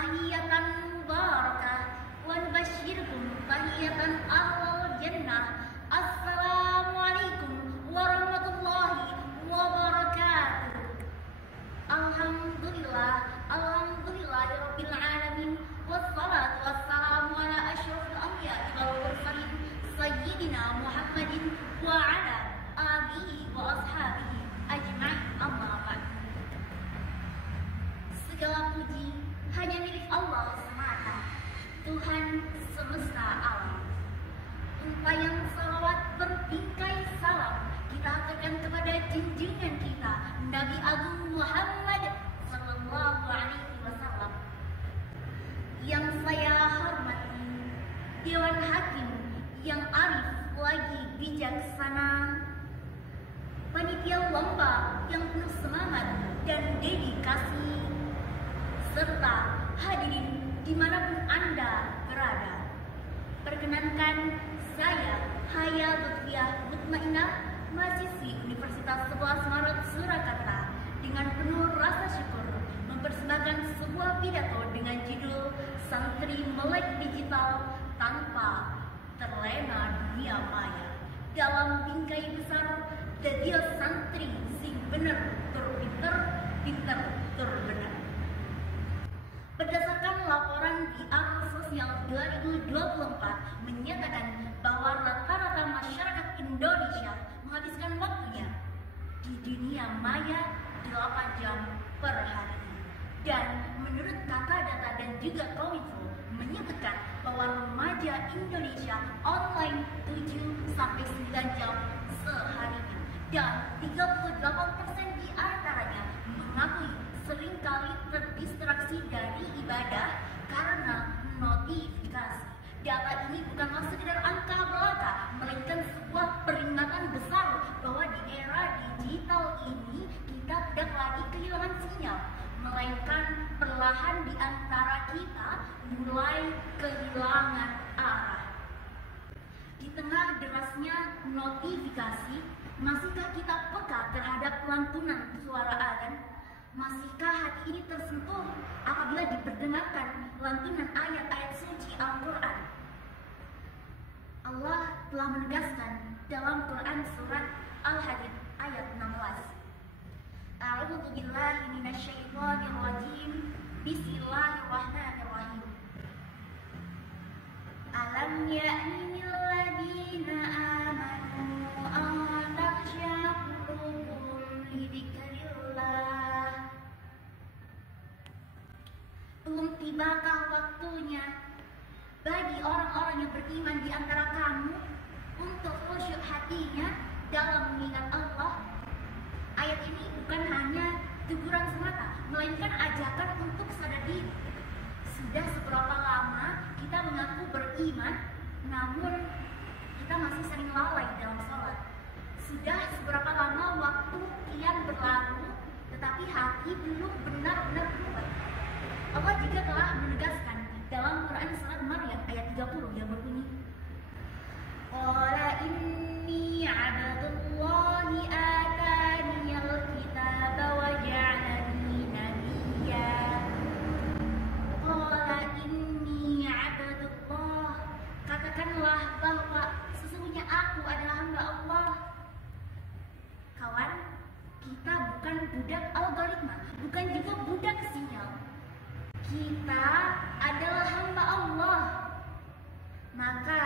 tahiyatan mubarakah wa nubashshirukum tahiyatan ahlal jannah. Assalamualaikum warahmatullahi wabarakatuh. Alhamdulillahirabbil alamin wassalatu wassalamu ala asyrofil anbiya'i wal mursalin sayyidina Muhammadin wa ala alihi wa ashabihi ajma'in. Amma ba'd. Segala puji hanya milik Allah semata, Tuhan semesta alam. Tumpahkan salawat berbingkai salam kita aturkan kepada junjungan kita Nabi Agung Muhammad sallallahu alaihi wasallam. Yang saya hormati Dewan Hakim yang arif lagi bijaksana, panitia lomba yang penuh semangat dan dedikasi, serta hadirin dimanapun Anda berada. Perkenankan, saya Haya Lutfiah Mutmainah, mahasiswi Universitas 11 Maret Surakarta, dengan penuh rasa syukur mempersembahkan sebuah pidato dengan judul Santri Melek Digital Tanpa Terlena Dunia Maya. Dalam bingkai besar, dadi santri sing bener tur pinter, pinter tur bener. Berdasarkan laporan di Arus Sosial 2024 menyatakan bahwa rata-rata masyarakat Indonesia menghabiskan waktunya di dunia maya 8 jam per hari. Dan menurut kakak data dan juga Kominfo menyebutkan bahwa remaja Indonesia online 7-9 jam seharinya, dan 38% di antaranya mengakui seringkali terdistraksi dari ibadah karena notifikasi. Data ini bukanlah sekedar angka belaka, melainkan sebuah peringatan besar bahwa di era digital ini kita tidak lagi kehilangan sinyal, melainkan perlahan di antara kita mulai kehilangan arah. Di tengah derasnya notifikasi, masihkah kita peka terhadap lantunan suara azan? Masihkah hati ini tersentuh apabila diperdengarkan lantunan ayat-ayat suci Al-Quran? Allah telah menegaskan dalam Quran surat Al-Hadid ayat 16. A'udzu billahi minasyaitonir rajim. Bismillahirrahmanirrahim. Alam ya'nil ladzina amanu an takhsha qulubuhum li dzikrillah. Belum tibakah waktunya bagi orang-orang yang beriman di antara kamu untuk khusyuk hatinya dalam mengingat Allah? Ayat ini bukan hanya teguran semata, melainkan ajakan untuk sadar diri. Sudah seberapa lama kita mengaku beriman, namun kita masih sering lalai dalam sholat. Sudah seberapa lama waktu kian berlalu, tetapi hati belum benar-benar berubah. Allah juga telah menegaskan dalam Quran surat Maryam ayat 30 yang berbunyi, Qala inni abdullahi ataniyal kitaba wa ja'alani nabiyya. Qala inni abdullah. Katakanlah bahwa sesungguhnya aku adalah hamba Allah. Kawan, kita bukan budak algoritma, bukan juga budak sinyal. Kita adalah hamba Allah. Maka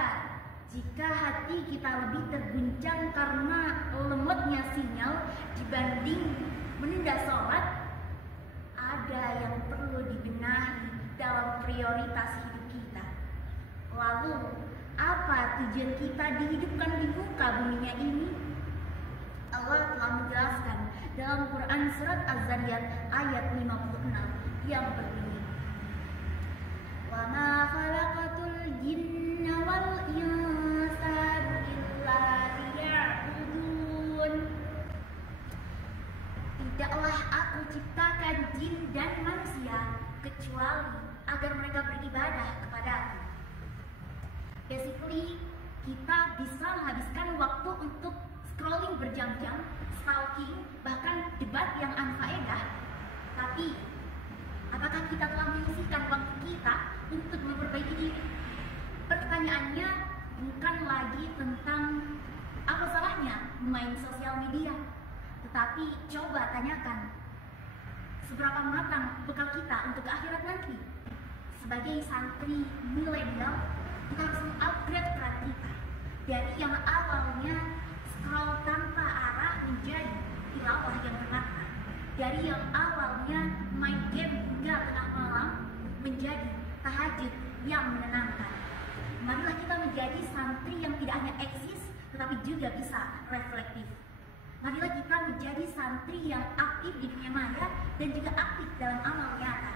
jika hati kita lebih terguncang karena lemotnya sinyal dibanding menunda sholat, ada yang perlu dibenahi dalam prioritas hidup kita. Lalu, apa tujuan kita dihidupkan di muka buminya ini? Allah telah menjelaskan dalam Quran surat Az-Zariyat ayat 56 yang berbunyi, Wa ma khalaqatul jinna wal insa illa liya'budun. Tidaklah aku ciptakan jin dan manusia kecuali agar mereka beribadah kepadaku. Basically, kita bisa menghabiskan waktu untuk scrolling berjam-jam, stalking, bahkan debat yang unfaedah. Tapi, apakah kita telah menyisihkan waktu kita untuk memperbaiki diri. Pertanyaannya bukan lagi tentang apa salahnya main sosial media, tetapi coba tanyakan seberapa matang bekal kita untuk akhirat nanti. Sebagai santri milenial, kita harus mengupgrade peran kita dari yang awalnya scroll tanpa arah menjadi tilawah yang bermakna, dari yang awalnya main game hingga tengah malam menjadi tahajud yang menenangkan. Marilah kita menjadi santri yang tidak hanya eksis tetapi juga bisa reflektif. Marilah kita menjadi santri yang aktif di dunia maya dan juga aktif dalam amal nyata.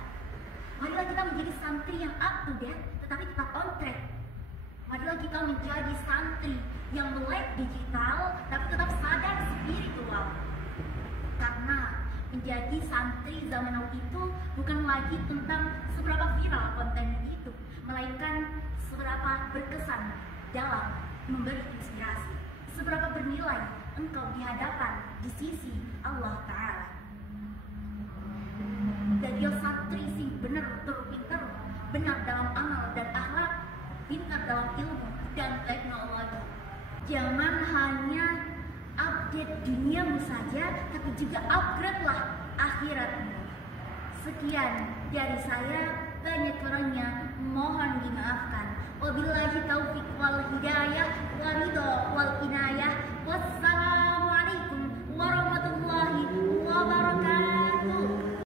Marilah kita menjadi santri yang up to date tetapi tetap on track. Marilah kita menjadi santri yang melek digital tapi tetap sadar spiritual. Karena menjadi santri zaman now itu bukan lagi tentang seberapa viral konten itu, melainkan seberapa berkesan dalam memberi inspirasi, seberapa bernilai engkau di hadapan di sisi Allah Ta'ala. Jadi santri sing benar tur pinter, benar dalam amal dan akhlak, pintar dalam ilmu dan teknologi. Jangan hanya update duniamu saja, tapi juga upgrade lah akhiratmu. Sekian dari saya, banyak kurangnya mohon dimaafkan. Wabillahi taufiq wal hidayah, waridho wal inayah. Wassalam.